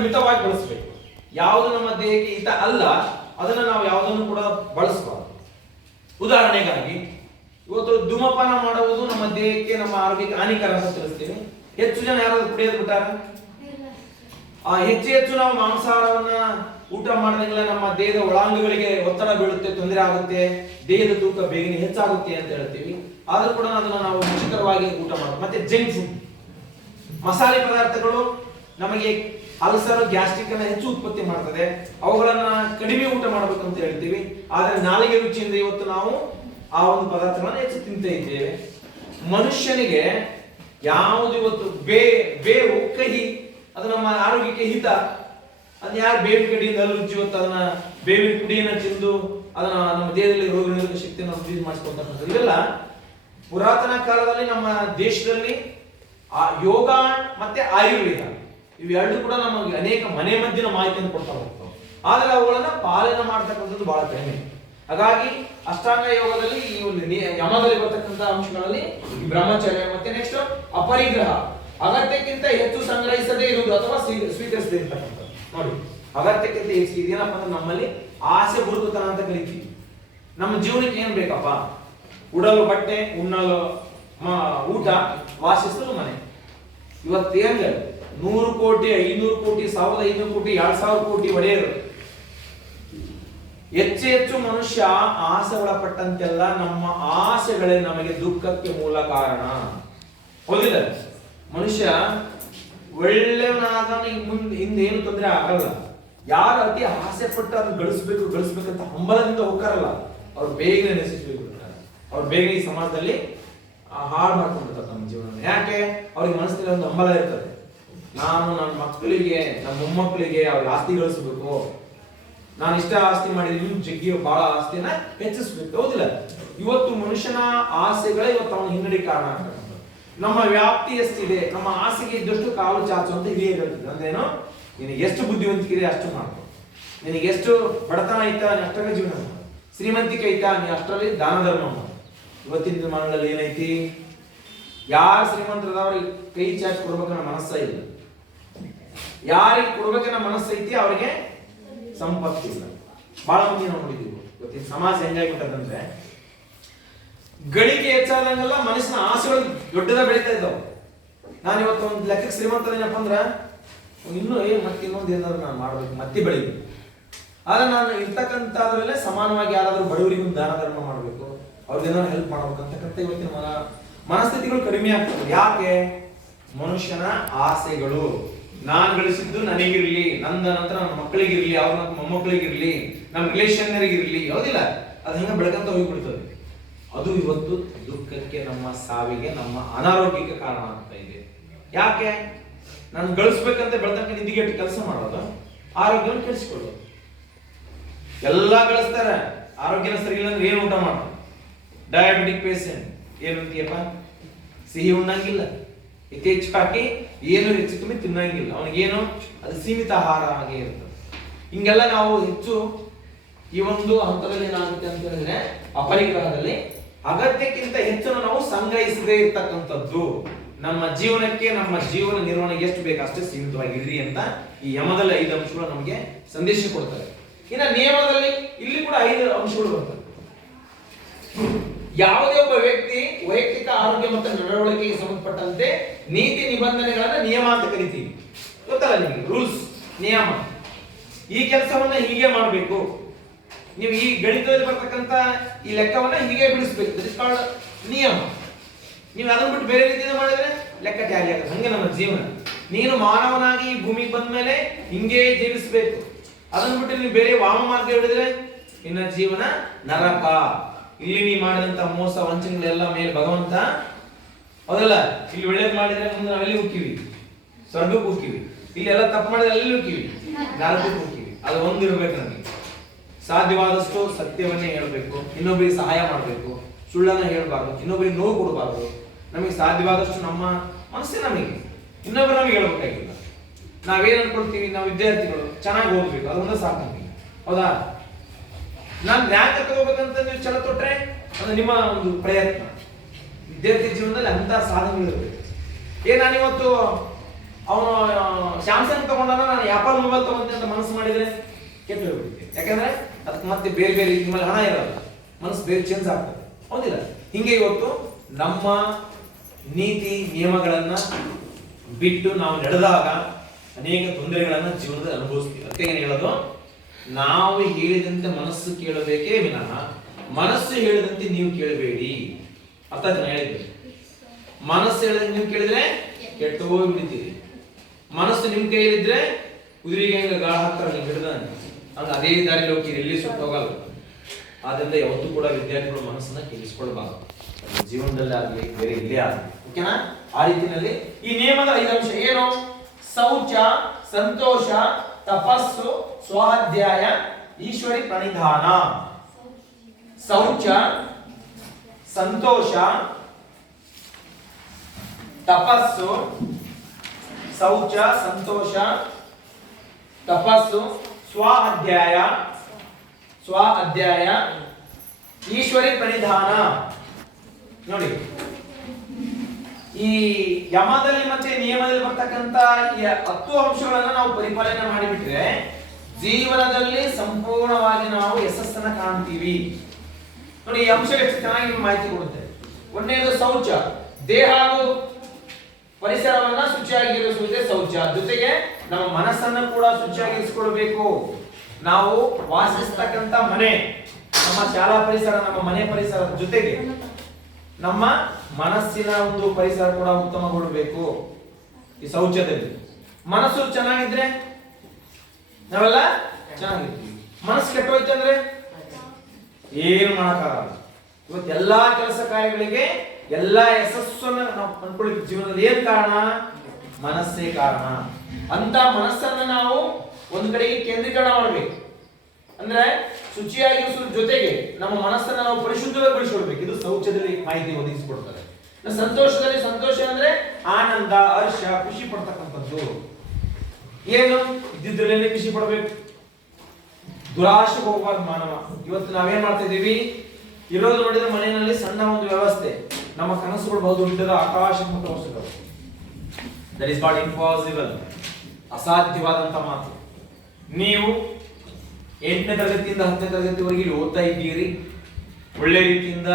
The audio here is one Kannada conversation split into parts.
ಮಿತವಾಗಿ ಬಳಸಬೇಕು ಯಾವುದು ನಮ್ಮ ದೇಹಕ್ಕೆ ಹಿತ ಅಲ್ಲ, ಅದನ್ನ ನಾವು ಯಾವುದನ್ನು ಕೂಡ ಬಳಸಬಾರದು. ಉದಾಹರಣೆಗಾಗಿ, ಇವತ್ತು ಧೂಮಪಾನ ಮಾಡುವುದು ನಮ್ಮ ದೇಹಕ್ಕೆ, ನಮ್ಮ ಆರೋಗ್ಯಕ್ಕೆ ಹಾನಿಕರ ಅಂತ ತಿಳಿಸ್ತೀನಿ. ಹೆಚ್ಚು ಜನ ಯಾರಾದ್ರೂ ಕುಡಿಯೋದು ಬಿಟ್ಟಾರ? ಆ ಹೆಚ್ಚು ಹೆಚ್ಚು ನಾವು ಮಾಂಸಾಹಾರವನ್ನ ಊಟ ಮಾಡಿದಂಗೆಲ್ಲ ನಮ್ಮ ದೇಹದ ಒಳಾಂಗಗಳಿಗೆ ಒತ್ತಡ ಬೀಳುತ್ತೆ, ತೊಂದರೆ ಆಗುತ್ತೆ, ದೇಹದ ತೂಕ ಬೇಗನೆ ಹೆಚ್ಚಾಗುತ್ತೆ ಅಂತ ಹೇಳ್ತೀವಿ. ಆದ್ರೂ ಕೂಡ ಅದನ್ನ ನಾವು ರುಚಿಕರವಾಗಿ ಊಟ ಮಾಡ್ತೀವಿ ಮತ್ತೆ ಜಂಕ್ ಫುಡ್. ಮಸಾಲೆ ಪದಾರ್ಥಗಳು ನಮಗೆ ಅಲ್ಸರ್ ಗ್ಯಾಸ್ಟ್ರಿಕ್ ಅನ್ನ ಹೆಚ್ಚು ಉತ್ಪತ್ತಿ ಮಾಡ್ತದೆ. ಅವುಗಳನ್ನ ಕಡಿಮೆ ಊಟ ಮಾಡಬೇಕು ಅಂತ ಹೇಳ್ತೀವಿ. ಆದ್ರೆ ನಾಲಿಗೆ ರುಚಿಯಿಂದ ಇವತ್ತು ನಾವು ಆ ಒಂದು ಪದಾರ್ಥಗಳನ್ನ ಹೆಚ್ಚು ತಿಂತ ಇದ್ದೇವೆ. ಮನುಷ್ಯನಿಗೆ ಯಾವುದು ಇವತ್ತು ಬೇ, ಬೇವು, ಕಹಿ, ಅದು ನಮ್ಮ ಆರೋಗ್ಯಕ್ಕೆ ಹಿತ. ಅದು ಯಾರು ಬೇವಿನ ಕಡಿಯಿಂದ ರುಚಿ ಇವತ್ತು ಅದನ್ನ ಬೇವಿನ ಪುಡಿಯನ್ನು ತಿಂದು ಅದನ್ನ ನಮ್ಮ ದೇಹದಲ್ಲಿ ರೋಗ ನಿರೋಧಕ ಶಕ್ತಿಯನ್ನು ಅಭಿವೃದ್ಧಿ ಮಾಡಿಸ್ಕೊಂತಕ್ಕಂಥದ್ದು ಇವೆಲ್ಲ ಪುರಾತನ ಕಾಲದಲ್ಲಿ ನಮ್ಮ ದೇಶದಲ್ಲಿ ಆ ಯೋಗ ಮತ್ತೆ ಆಯುರ್ವೇದ. ಇವೆರಡು ಕೂಡ ನಮಗೆ ಅನೇಕ ಮನೆ ಮದ್ದಿನ ಮಾಹಿತಿಯನ್ನು ಕೊಡ್ತಾ ಹೋಗ್ತವೆ ಆದ್ರೆ ಅವುಗಳನ್ನ ಪಾಲನೆ ಮಾಡ್ತಕ್ಕಂಥದ್ದು ಬಹಳ ಕಡಿಮೆ. ಹಾಗಾಗಿ ಅಷ್ಟಾಂಗ ಯೋಗದಲ್ಲಿ ಈ ಒಂದು ಯಮದಲ್ಲಿ ಬರ್ತಕ್ಕಂಥ ಅಂಶಗಳಲ್ಲಿ ಈ ಬ್ರಹ್ಮಚರ್ಯ ಮತ್ತೆ ನೆಕ್ಸ್ಟ್ ಅಪರಿಗ್ರಹ. ಅಗತ್ಯಕ್ಕಿಂತ ಹೆಚ್ಚು ಸಂಗ್ರಹಿಸದೇ ಇರುವುದು ಅಥವಾ ಸ್ವೀ- ಸ್ವೀಕರಿಸದೇ ಇರ್ತಕ್ಕಂಥದ್ದು. ನೋಡಿ, ಅಗತ್ಯಕ್ಕಿಂತ ಹೆಚ್ಚು ಇದೇನಪ್ಪ ಅಂದ್ರೆ ನಮ್ಮಲ್ಲಿ ಆಸೆ ಬುರುಕುತನ ಅಂತ ಕರಿತೀವಿ. ನಮ್ಮ ಜೀವನಕ್ಕೆ ಏನ್ ಬೇಕಪ್ಪ? ಉಡಲು ಬಟ್ಟೆ, ಉಣ್ಣಲು ಊಟ, ವಾಸಿಸಲು ಮನೆ. ಇವತ್ತೇನ್ ನೂರು ಕೋಟಿ, ಐನೂರು ಕೋಟಿ, ಸಾವಿರದ ಐನೂರು ಕೋಟಿ, ಎರಡ್ ಸಾವಿರ ಕೋಟಿ ಒಡೆಯರು. ಹೆಚ್ಚು ಹೆಚ್ಚು ಮನುಷ್ಯ ಆಸೆ ಒಳಪಟ್ಟಂತೆಲ್ಲ ನಮ್ಮ ಆಸೆಗಳೇ ನಮಗೆ ದುಃಖಕ್ಕೆ ಮೂಲ ಕಾರಣ. ಹೌದಿಲ್ಲ ಮನುಷ್ಯ ಒಳ್ಳೆಯವನಾದ ಮುಂದೆ ಹಿಂದೆ ಏನು ತೊಂದರೆ ಆಗಲ್ಲ. ಯಾರು ಅತಿ ಆಸೆ ಪಟ್ಟು ಅದನ್ನು ಗಳಿಸ್ಬೇಕು ಗಳಿಸ್ಬೇಕಂತ ಹಂಬಲದಿಂದ ಹೋಗ್ತಾರಲ್ಲ, ಅವ್ರು ಬೇಗನೆ ಬಿಡ್ತಾರೆ ಅವ್ರು ಬೇಗ ಈ ಸಮಾಜದಲ್ಲಿ ಹಾಳು ಮಾಡ್ಕೊಂಡ್ಬಿಡ್ತಾರೆ ನಮ್ಮ ಜೀವನ ಯಾಕೆ? ಅವ್ರಿಗೆ ಮನಸ್ಸಿನಲ್ಲಿ ಒಂದು ಹಂಬಲ ಇರ್ತದೆ. ನಾನು ನನ್ನ ಮಕ್ಕಳಿಗೆ ನಮ್ಮ ಮೊಮ್ಮಕ್ಕಳಿಗೆ ಅವ್ರಿಗೆ ಆಸ್ತಿ ಗಳಿಸ್ಬೇಕು. ನಾನು ಇಷ್ಟ ಆಸ್ತಿ ಮಾಡಿದ್ರೆ ಜಗ್ಗಿ ಬಹಳ ಆಸ್ತಿನ ಹೆಚ್ಚಿಸ್ಬೇಕು, ಹೌದಿಲ್ಲ? ಇವತ್ತು ಮನುಷ್ಯನ ಆಸೆಗಳೇ ಇವತ್ತು ಅವನ ಹಿನ್ನಡೆ ಕಾರಣ ಆಗ್ತದೆ ನಮ್ಮ ವ್ಯಾಪ್ತಿ ಎಷ್ಟಿದೆ, ನಮ್ಮ ಆಸೆಗೆ ಇದ್ದಷ್ಟು ಕಾಲು ಚಾಚು ಅಂತ ಹಿರಿಯ ಅಂದ್ರೇನು? ನಿನಗೆ ಎಷ್ಟು ಬುದ್ಧಿವಂತಿಕೆ ಇದೆ ಅಷ್ಟು ಮಾಡು. ನಿನಗೆ ಎಷ್ಟು ಬಡತನ ಐತಾ ನೀನು ಅಷ್ಟರಲ್ಲಿ ಜೀವನ ಶ್ರೀಮಂತಿಕೆ ಐತಾ, ನೀ ಅಷ್ಟರಲ್ಲಿ ದಾನ ಧರ್ಮ ಇವತ್ತಿನ ದಿನಮಾನಗಳಲ್ಲಿ ಏನೈತಿ? ಯಾರು ಶ್ರೀಮಂತರದವ್ರಿಗೆ ಕೈ ಚಾಚ್ ಕೊಡ್ಬೇಕನ್ನೋ ಮನಸ್ಸ ಇಲ್ಲ. ಯಾರಿಗೆ ಕೊಡ್ಬೇಕನ್ನ ಮನಸ್ಸೈತಿ ಅವರಿಗೆ ಸಂಪತ್ತಿಲ್ಲ ಬಹಳ ಮಂದಿ ನಾವು ನೋಡಿದೀವಿ ಇವತ್ತಿನ ಸಮಾಜ ಹೆಂಗಾಗ್ಬಿಟ್ಟದಂದ್ರೆ ಗಳಿಕೆ ಹೆಚ್ಚಾದಂಗೆಲ್ಲ ಮನಸ್ಸಿನ ಆಸೆಗಳು ದೊಡ್ಡದ ಬೆಳೀತಾ ಇದ್ದಾವೆ. ನಾನು ಇವತ್ತು ಒಂದು ಲೆಕ್ಕಕ್ಕೆ ಶ್ರೀಮಂತನೇನಪ್ಪ ಅಂದ್ರೆ ಇನ್ನೂ ಏನು ಮತ್ತೆ ಇನ್ನೊಂದು ಏನಾದ್ರು ನಾನು ಮಾಡ್ಬೇಕು, ಮತ್ತೆ ಬೆಳಿಬೇಕು. ಆದ್ರೆ ನಾನು ಇರ್ತಕ್ಕಂಥದ್ರಲ್ಲೇ ಸಮಾನವಾಗಿ ಯಾರಾದರೂ ಬಡವರಿಗೂ ದಾನ ಧರ್ಮ ಮಾಡಬೇಕು, ಅವ್ರಿಗೆ ಏನಾದ್ರು ಹೆಲ್ಪ್ ಮಾಡ್ಬೇಕು ಅಂತಕ್ಕಂಥ ಇವತ್ತಿನ ಮನ, ಮನಸ್ಥಿತಿಗಳು ಕಡಿಮೆ ಆಗ್ತದೆ ಯಾಕೆ? ಮನುಷ್ಯನ ಆಸೆಗಳು. ನಾನ್ ಗಳಿಸಿದ್ದು ನನಗಿರ್ಲಿ, ನಂದ ನಂತರ ನನ್ನ ಮಕ್ಕಳಿಗಿರ್ಲಿ, ಅವ್ರ ಮೊಮ್ಮಕ್ಕಳಿಗಿರ್ಲಿ, ನಮ್ಮ ರಿಲೇಷನ್ನರಿಗಿರ್ಲಿ ಹೌದಿಲ್ಲ ಅದು ಹೆಂಗ ಬೆಳಕಂತ ಹೋಗಿಬಿಡ್ತದೆ. ಅದು ಇವತ್ತು ದುಃಖಕ್ಕೆ, ನಮ್ಮ ಸಾವಿಗೆ, ನಮ್ಮ ಅನಾರೋಗ್ಯಕ್ಕೆ ಕಾರಣ ಆಗ್ತಾ ಇದೆ. ಯಾಕೆ? ನಾನು ಗಳಿಸ್ಬೇಕಂತ ಬೆಳತಕ್ಕ ನಿಧಿಗೆಟ್ಟು ಕೆಲಸ ಮಾಡೋದು ಆರೋಗ್ಯವನ್ನು ಕೆಡಿಸ್ಕೊಳ್ಳೋದು. ಎಲ್ಲ ಗಳಿಸ್ತಾರೆ, ಆರೋಗ್ಯನ ಸರಿ ಇಲ್ಲ ಅಂದ್ರೆ ಏನು ಊಟ ಮಾಡೋದು? ಡಯಾಬಿಟಿಕ್ ಪೇಷಂಟ್ ಏನಂತೀಯಪ್ಪ? ಸಿಹಿ ಉಣ್ಣಂಗಿಲ್ಲ. ಯಥೇಚ್ಛವಾಗಿ ಏನು ಹೆಚ್ಚು ಕಮ್ಮಿ ತಿನ್ನಂಗಿಲ್ಲ ಅವನಿಗೇನು ಅದು ಸೀಮಿತ ಆಹಾರ ಹಾಗೆ ಇರುತ್ತೆ. ಹಿಂಗೆಲ್ಲ ನಾವು ಹೆಚ್ಚು ಈ ಒಂದು ಹಂತದಲ್ಲಿ ಏನಾಗುತ್ತೆ ಅಂತ ಹೇಳಿದ್ರೆ ಅಪರಿಗ್ರಹದಲ್ಲಿ ಅಗತ್ಯಕ್ಕಿಂತ ಹೆಚ್ಚನ್ನು ನಾವು ಸಂಗ್ರಹಿಸದೇ ಇರ್ತಕ್ಕಂಥದ್ದು. ನಮ್ಮ ಜೀವನಕ್ಕೆ, ನಮ್ಮ ಜೀವನ ನಿರ್ವಹಣೆಗೆ ಎಷ್ಟು ಬೇಕು ಅಷ್ಟೇ ಸೀಮಿತವಾಗಿರ್ರಿ ಅಂತ ಈ ಯಮದಲ್ಲಿ ಐದು ಅಂಶಗಳು ನಮಗೆ ಸಂದೇಶ ಕೊಡ್ತಾರೆ. ಇನ್ನು ನಿಯಮದಲ್ಲಿ ಇಲ್ಲಿ ಕೂಡ ಐದು ಅಂಶಗಳು ಬರ್ತವೆ. ಯಾವುದೇ ಒಬ್ಬ ವ್ಯಕ್ತಿ ವೈಯಕ್ತಿಕ ಆರೋಗ್ಯ ಮತ್ತು ನಡವಳಿಕೆಗೆ ಸಂಬಂಧಪಟ್ಟಂತೆ ನೀತಿ ನಿಬಂಧನೆಗಳನ್ನ ನಿಯಮ ಅಂತ ಕರಿತೀವಿ. ಗೊತ್ತಲ್ಲ ನಿಮಗೆ? ರೂಲ್ಸ್ ನಿಯಮ. ಈ ಕೆಲಸವನ್ನ ಹೀಗೆ ಮಾಡಬೇಕು. ನೀವು ಈ ಗಣಿತದಲ್ಲಿ ಬರ್ತಕ್ಕಂತ ಈ ಲೆಕ್ಕವನ್ನ ಹೀಗೆ ಬಿಡಿಸ್ಬೇಕು. ಇಸ್ ಕಾಲ್ಡ್ ನಿಯಮ. ನೀವು ಅದನ್ನ ಬಿಟ್ಟು ಬೇರೆ ರೀತಿಯಿಂದ ಮಾಡಿದ್ರೆ ಲೆಕ್ಕ ಟ್ಯಾಲಿ ಆಗುತ್ತೆ. ಹಂಗೆ ನಮ್ಮ ಜೀವನ. ನೀನು ಮಾನವನಾಗಿ ಈ ಭೂಮಿಗೆ ಬಂದ ಮೇಲೆ ಹಿಂಗೆ ಜೀವಿಸ್ಬೇಕು. ಅದನ್ನ ಬಿಟ್ಟು ನೀವು ಬೇರೆ ವಾಮ ಮಾರ್ಗ ಹಿಡಿದ್ರೆ ನಿನ್ನ ಜೀವನ ನರಕ. ಇಲ್ಲಿ ನೀ ಮಾಡಿದಂತ ಮೋಸ ವಂಚನೆಗಳೆಲ್ಲ ಮೇಲೆ ಭಗವಂತ ಹೌದಲ್ಲ ಇಲ್ಲಿ ಒಳ್ಳೇದು ಮಾಡಿದ್ರೆ ಮುಂದೆ ನಾವೆಲ್ಲಿ ಹುಕ್ಕಿವಿ ಸ್ವರ್ಗಕ್ಕೆ ಹುಕ್ಕಿವಿ ಇಲ್ಲಿ ಎಲ್ಲ ತಪ್ಪು ಮಾಡಿದ್ರೆ ಎಲ್ಲಿ ಹುಕ್ಕಿವಿ ನರಕಕ್ಕೆ ಹುಕ್ಕಿವಿ ಅದು ಒಂದಿರ್ಬೇಕು ನಮಗೆ. ಸಾಧ್ಯವಾದಷ್ಟು ಸತ್ಯವನ್ನೇ ಹೇಳ್ಬೇಕು. ಇನ್ನೊಬ್ಬರಿಗೆ ಸಹಾಯ ಮಾಡಬೇಕು. ಸುಳ್ಳನ್ನ ಹೇಳಬಾರ್ದು. ಇನ್ನೊಬ್ಬರಿಗೆ ನೋವು ಕೊಡಬಾರ್ದು. ನಮಗೆ ಸಾಧ್ಯವಾದಷ್ಟು ನಮ್ಮ ಮನಸ್ಸೇ ನಮಗೆ. ಇನ್ನೊಬ್ಬರು ನಮಗೆ ಹೇಳ್ಬೇಕಾಗಿಲ್ಲ. ನಾವೇನ್ ಅನ್ಕೊಳ್ತೀವಿ? ನಾವು ವಿದ್ಯಾರ್ಥಿಗಳು. ಚೆನ್ನಾಗಿ ಓದ್ಬೇಕು. ಅದೊಂದೇ ಸಾಕು ನಮಗೆ. ಹೌದಾ? ನಾನು ರ್ಯಾಂಕ್ ತಗೋಬೇಕಂತ ನೀವು ಛಲ ತೊಟ್ರೆ? ಅದು ನಿಮ್ಮ ಒಂದು ಪ್ರಯತ್ನ. ವಿದ್ಯಾರ್ಥಿ ಜೀವನದಲ್ಲಿ ಅಂತ ಸಾಧನೆಗಳಿರಬೇಕು ಏ ನಾನಿವತ್ತು ಅವನು ಸ್ಯಾಮ್ಸಂಗ್ ತಗೊಂಡಾನ ನಾನು ಆಪಲ್ ಮೊಬೈಲ್ ತಗೊಂತೀನಿ ಅಂತ ಮನಸ್ಸು ಮಾಡಿದ್ರೆ ಕೆಟ್ಟು ಹೋಗ್ಬಿಟ್ಟಿದೆ ಯಾಕಂದ್ರೆ ಅದಕ್ಕೆ ಮತ್ತೆ ಬೇರೆ ಬೇರೆ ನಿಮ್ಮಲ್ಲಿ ಹಣ ಇರಲ್ಲ. ಮನಸ್ಸು ಬೇರೆ ಚೇಂಜ್ ಆಗ್ತದೆ. ಹೌದಿಲ್ಲ? ಹಿಂಗೆ ಇವತ್ತು ನಮ್ಮ ನೀತಿ ನಿಯಮಗಳನ್ನು ಬಿಟ್ಟು ನಾವು ನಡೆದಾಗ ಅನೇಕ ತೊಂದರೆಗಳನ್ನು ಜೀವನದಲ್ಲಿ ಅನುಭವಿಸ್ತೀವಿ. ಅದಕ್ಕೆ ಏನು ಹೇಳೋದು? ನಾವು ಹೇಳಿದಂತೆ ಮನಸ್ಸು ಕೇಳಬೇಕೇ ವಿನಃ ಮನಸ್ಸು ಹೇಳಿದಂತೆ ನೀವು ಕೇಳಬೇಡಿ ಅಂತ ಜನ ಹೇಳಿದ್ರು ಮನಸ್ಸು ಹೇಳಿದ್ರೆ ನೀವು ಕೇಳಿದ್ರೆ ಕೆಟ್ಟು ಹೋಗಿ ಬಿಡ್ತೀರಿ. ಮನಸ್ಸು ನಿಮ್ ಕೈಯಲ್ಲಿದ್ರೆ ಕುದುರೆಗೆ ಹೆಂಗ ಗಾಳ ಹಾಕ್ತಾರ ನೀವು ಹಿಡಿದ ಹಂಗ ಅದೇ ದಾರಿ ಹೋಗ್ತೀರಿ, ಎಲ್ಲಿ ಹೋಗಲ್ಲ. ಆದ್ರಿಂದ ಯಾವತ್ತೂ ಕೂಡ ವಿದ್ಯಾರ್ಥಿಗಳು ಮನಸ್ಸನ್ನ ಕೆಡಿಸ್ಕೊಳ್ಬಾರ್ದು. ಜೀವನದಲ್ಲೇ ಜೀವನದಲ್ಲಿ ಆಗಲಿ, ಬೇರೆ ಇಲ್ಲೇ ಆಗಲಿ ಓಕೆನಾ ಆ ರೀತಿಯಲ್ಲಿ ಈ ನಿಯಮದ ಐದು ಅಂಶ ಏನು? ಶೌಚ ಸಂತೋಷ ತಪಸ್ಸು, ಸ್ವಾಧ್ಯಾಯ, ಈಶ್ವರಿ ಪ್ರಣಿಧಾನ. ಶೌಚ ಸಂತೋಷ. ತಪಸ್ಸು ಶೌಚ ಸಂತೋಷ. ತಪಸ್ಸು ಸ್ವ ಅಧ್ಯಾಯ ಸ್ವ ಅಧ್ಯಾಯ ಈಶ್ವರಿ ಪ್ರಣಿಧಾನ. ನೋಡಿ. ಈ ಯಮದಲ್ಲಿ ಮತ್ತೆ ನಿಯಮದಲ್ಲಿ ಬರ್ತಕ್ಕಂತ ಈ ಹತ್ತು ಅಂಶಗಳನ್ನ ನಾವು ಪರಿಪಾಲನೆ ಮಾಡಿಬಿಟ್ರೆ ಜೀವನದಲ್ಲಿ ಸಂಪೂರ್ಣವಾಗಿ ನಾವು ಯಶಸ್ಸನ್ನ ಕಾಣ್ತೀವಿ. ನೋಡಿ, ಈ ಅಂಶ ಎಷ್ಟು ಚೆನ್ನಾಗಿ ಮಾಹಿತಿ ಕೊಡುತ್ತೆ. ಒಂದನೇದು ಶೌಚ. ದೇಹ ಹಾಗೂ ಪರಿಸರವನ್ನ ಶುಚಿಯಾಗಿರಿಸುವುದೇ ಶೌಚ. ಜೊತೆಗೆ ನಮ್ಮ ಮನಸ್ಸನ್ನ ಕೂಡ ಶುಚಿಯಾಗಿರಿಸಿಕೊಳ್ಬೇಕು. ನಾವು ವಾಸಿಸ್ತಕ್ಕಂತ ಮನೆ, ನಮ್ಮ ಶಾಲಾ ಪರಿಸರ, ನಮ್ಮ ಮನೆ ಪರಿಸರದ ಜೊತೆಗೆ ನಮ್ಮ ಮನಸ್ಸಿನ ಒಂದು ಪರಿಸರ ಕೂಡ ಉತ್ತಮಗೊಳ್ಳಬೇಕು ಈ ಶೌಚದಲ್ಲಿ. ಮನಸ್ಸು ಚೆನ್ನಾಗಿದ್ರೆ ನಾವೆಲ್ಲ ಚೆನ್ನಾಗಿರ್ತೀವಿ. ಮನಸ್ಸು ಕೆಟ್ಟೋಯ್ತು ಅಂದ್ರೆ ಏನು ಮಾಡಕ್ಕಾಗಲ್ಲ. ಇವತ್ತು ಎಲ್ಲಾ ಕೆಲಸ ಕಾರ್ಯಗಳಿಗೆ ಎಲ್ಲಾ ಯಶಸ್ಸನ್ನ ನಾವು ಕಂಡ್ಕೊಳ್ಳಿ ಜೀವನದಲ್ಲಿ ಏನ್ ಕಾರಣ? ಮನಸ್ಸೇ ಕಾರಣ. ಅಂತ ಮನಸ್ಸನ್ನ ನಾವು ಒಂದ್ ಕಡೆಗೆ ಕೇಂದ್ರೀಕರಣ ಮಾಡ್ಬೇಕು. ಅಂದ್ರೆ ಶುಚಿಯಾಗಿರಿಸುವ ಜೊತೆಗೆ ನಮ್ಮ ಮನಸ್ಸನ್ನ ನಾವು ಪರಿಶುದ್ಧಗೊಳಿಸ್ಕೊಳ್ಬೇಕು ಇದು ಶೌಚದಲ್ಲಿ ಮಾಹಿತಿ ಒದಗಿಸಿಕೊಡ್ತಾರೆ ಸಂತೋಷದಲ್ಲಿ ಸಂತೋಷ ಅಂದ್ರೆ ಆನಂದ, ಹರ್ಷ, ಖುಷಿ ಪಡ್ತಕ್ಕಂಥದ್ದು. ಏನು? ಇದ್ದಿದ್ರಲ್ಲೇ ಖುಷಿ ಪಡಬೇಕು. ದುರಾಶೆ ಹೋಗಬಾರ್ದು ಮಾನವ. ಇವತ್ತು ನಾವೇನ್ ಮಾಡ್ತಾ ಇದೀವಿ ಇರೋದು ನೋಡಿದ್ರೆ ಮನೆಯಲ್ಲಿ ಸಣ್ಣ ಒಂದು ವ್ಯವಸ್ಥೆ. ನಮ್ಮ ಕನಸುಗಳು ಬಹುದು ದೊಡ್ಡದ ಆಕಾಶ ವಸ್ತುಗಳು. ದಟ್ ಇಸ್ ನಾಟ್ ಇಂಪಾಸಿಬಲ್ ಅಸಾಧ್ಯವಾದಂತ ಮಾತು. ನೀವು ಎಂಟನೇ ತರಗತಿಯಿಂದ ಹತ್ತನೇ ತರಗತಿವರೆಗೆ ಇಲ್ಲಿ ಓದ್ತಾ ಇದ್ದೀರಿ. ಒಳ್ಳೆ ರೀತಿಯಿಂದ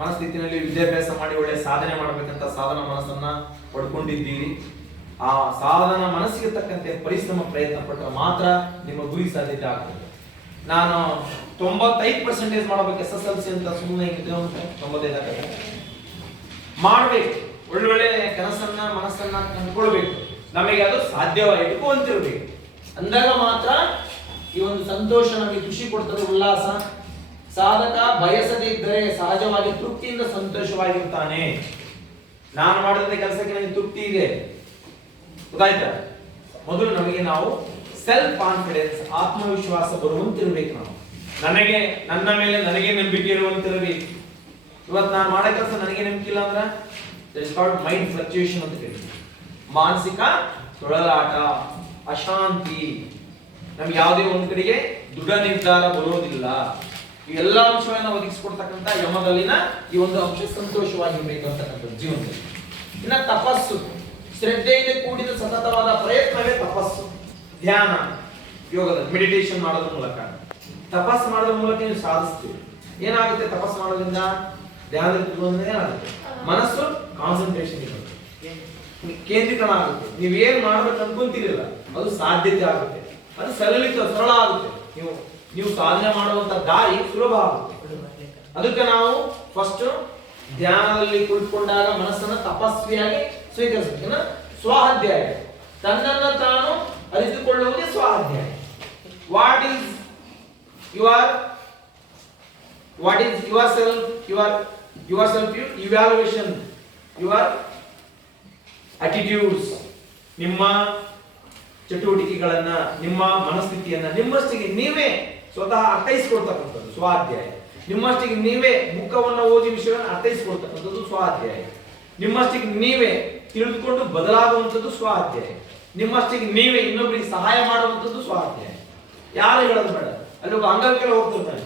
ಮನಸ್ಥಿತಿನಲ್ಲಿ ವಿದ್ಯಾಭ್ಯಾಸ ಮಾಡಿ ಒಳ್ಳೆ ಸಾಧನೆ ಮಾಡಬೇಕಂತ ಸಾಧನ ಮನಸ್ಸನ್ನ ಪಡ್ಕೊಂಡಿದ್ದೀರಿ. ಆ ಸಾಧನ ಮನಸ್ಸಿಗೆ ತಕ್ಕಂತೆ ಪರಿಶ್ರಮ ಪ್ರಯತ್ನ ಪಟ್ಟರೆ ಮಾತ್ರ ನಿಮ್ಮ ಗುರಿ ಸಾಧ್ಯತೆ ಆಗ್ತದೆ. ನಾನು ತೊಂಬತ್ತೈದು ಪರ್ಸೆಂಟೇಜ್ ಮಾಡಬೇಕು ಎಸ್ ಎಸ್ ಎಲ್ ಸಿ ಅಂತ ಸುಮ್ಮನೆ ತೊಂಬತ್ತೈದು ಆಗತ್ತೆ. ಮಾಡಬೇಕು. ಒಳ್ಳೊಳ್ಳೆ ಕನಸನ್ನ ಮನಸ್ಸನ್ನ ಕಂಡುಕೊಳ್ಬೇಕು. ನಮಗೆ ಅದು ಸಾಧ್ಯವ ಇಟ್ಕೊಂತಿರ್ಬೇಕು ಅಂದಾಗ ಮಾತ್ರ ಈ ಒಂದು ಸಂತೋಷ ನಮಗೆ ಖುಷಿ ಕೊಡ್ತದೆ ಉಲ್ಲಾಸ. ಸಾಧಕ ಬಯಸದಿದ್ದರೆ ಸಹಜವಾಗಿ ತೃಪ್ತಿಯಿಂದ ಸಂತೋಷವಾಗಿರ್ತಾನೆ. ನಾನು ಮಾಡಿದ ಕೆಲಸಕ್ಕೆ ನನಗೆ ತೃಪ್ತಿ ಇದೆ. ಗೊತ್ತಾಯ್ತಾ? ಮೊದಲು ನಮಗೆ ನಾವು ಸೆಲ್ಫ್ ಕಾನ್ಫಿಡೆನ್ಸ್ ಆತ್ಮವಿಶ್ವಾಸ ಬರುವಂತಿರ್ಬೇಕು ನಾವು. ನನಗೆ, ನನ್ನ ಮೇಲೆ ನನಗೆ ನಂಬಿಕೆ ಇರುವಂತಿರಬೇಕು. ಇವತ್ತು ನಾನು ಮಾಡೋ ಕೆಲಸ ನನಗೆ ನಂಬಿಕೆ ಇಲ್ಲ ಅಂದ್ರೆ ಮೈಂಡ್ ಫ್ಲಕ್ಚುಯೇಷನ್ ಅಂತ ಹೇಳಿ ಮಾನಸಿಕ ತೊಳಲಾಟ, ಅಶಾಂತಿ ನಮ್ಗೆ ಯಾವುದೇ ಒಂದು ಕಡೆಗೆ ದೃಢ ನಿರ್ಧಾರ ಬರೋದಿಲ್ಲ. ಈ ಎಲ್ಲ ಅಂಶಗಳನ್ನ ಒದಗಿಸಿಕೊಡ್ತಕ್ಕಂಥ ಯಮದಲ್ಲಿನ ಈ ಒಂದು ಅಂಶ ಸಂತೋಷವಾಗಿರ್ಬೇಕು ಅಂತಕ್ಕಂಥದ್ದು ಜೀವನದಲ್ಲಿ. ಇನ್ನ ತಪಸ್ಸು. ಶ್ರದ್ಧೆಯಿಂದ ಕೂಡಿದ ಸತತವಾದ ಪ್ರಯತ್ನವೇ ತಪಸ್ಸು. ಧ್ಯಾನ ಯೋಗದ ಮೆಡಿಟೇಷನ್ ಮಾಡೋದ್ರ ಮೂಲಕ. ತಪಸ್ಸು ಮಾಡೋದ್ರ ಮೂಲಕ ನೀವು ಸಾಧಿಸ್ತೀವಿ ಏನಾಗುತ್ತೆ ತಪಸ್ಸು ಮಾಡೋದ್ರಿಂದ? ಧ್ಯಾನ ಏನಾಗುತ್ತೆ? ಮನಸ್ಸು ಕಾನ್ಸಂಟ್ರೇಷನ್ ಇರುತ್ತೆ. ಕೇಂದ್ರೀಕರಣ ಆಗುತ್ತೆ ನೀವು ಏನ್ ಮಾಡ್ಬೇಕು ಅನ್ಕೊಂತಿರಲಿಲ್ಲ ಅದು ಸಾಧ್ಯತೆ ಆಗುತ್ತೆ. ಅದು ಸರಳಿತ ಸರಳ ಆಗುತ್ತೆ. ನೀವು ನೀವು ಸಾಧನೆ ಮಾಡುವಂತ ದಾರಿ ಸುಲಭ ಆಗುತ್ತೆ. ಅದಕ್ಕೆ ನಾವು ಫಸ್ಟ್ ಧ್ಯಾನದಲ್ಲಿ ಕುಳಿತುಕೊಂಡಾಗ ಮನಸ್ಸನ್ನ ತಪಸ್ವಿಯಾಗಿ ಸ್ವೀಕರಿಸಬೇಕು. ಸ್ವಾಧ್ಯಾಯ. ತನ್ನನ್ನ ತಾನು ಅರಿತುಕೊಳ್ಳುವುದೇ ಸ್ವಾಧ್ಯಾಯ. What is your what is your self your your self you evaluation your attitudes ನಿಮ್ಮ ಚಟುವಟಿಕೆಗಳನ್ನ, ನಿಮ್ಮ ಮನಸ್ಥಿತಿಯನ್ನ, ನಿಮ್ಮಷ್ಟಿಗೆ ನೀವೇ ಸ್ವತಃ ಅರ್ಥೈಸಿಕೊಳ್ತಕ್ಕಂಥದ್ದು, ಸ್ವಾಧ್ಯಾಯ. ನಿಮ್ಮಷ್ಟಿಗೆ ನೀವೇ ಮುಖವನ್ನು ಓದಿ ವಿಷಯವನ್ನು ಅರ್ಥೈಸಿಕೊಳ್ತಕ್ಕಂಥದ್ದು ಸ್ವಾಧ್ಯಾಯ. ನಿಮ್ಮಷ್ಟಿಗೆ ನೀವೇ ತಿಳಿದುಕೊಂಡು ಬದಲಾಗುವಂಥದ್ದು ಸ್ವಾಧ್ಯಾಯ. ನಿಮ್ಮಷ್ಟಿಗೆ ನೀವೇ ಇನ್ನೊಬ್ಬರಿಗೆ ಸಹಾಯ ಮಾಡುವಂಥದ್ದು ಸ್ವಾಧ್ಯಾಯ. ಯಾರು ಹೇಳೋದು ಬೇಡ. ಅಲ್ಲಿ ಒಬ್ಬ ಅಂಗವಿಕಲ ಹೋಗ್ತಿರ್ತಾನೆ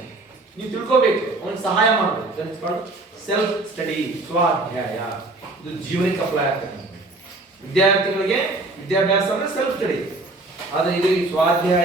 ನೀವು ತಿಳ್ಕೊಬೇಕು, ಅವನಿಗೆ ಸಹಾಯ ಮಾಡಬೇಕು. ಸೆಲ್ಫ್ ಸ್ಟಡಿ ಸ್ವಾಧ್ಯಾಯ. ಇದು ಜೀವನಕ್ಕೆ ಅಪ್ಲೈ ಆಗ್ತಕ್ಕಂಥದ್ದು ವಿದ್ಯಾರ್ಥಿಗಳಿಗೆ ವಿದ್ಯಾಭ್ಯಾಸ ಅಂದ್ರೆ ಸೆಲ್ಫ್ ಸ್ಟಡಿ ಆದ್ರೆ ಇದು ಸ್ವಾಧ್ಯಾಯ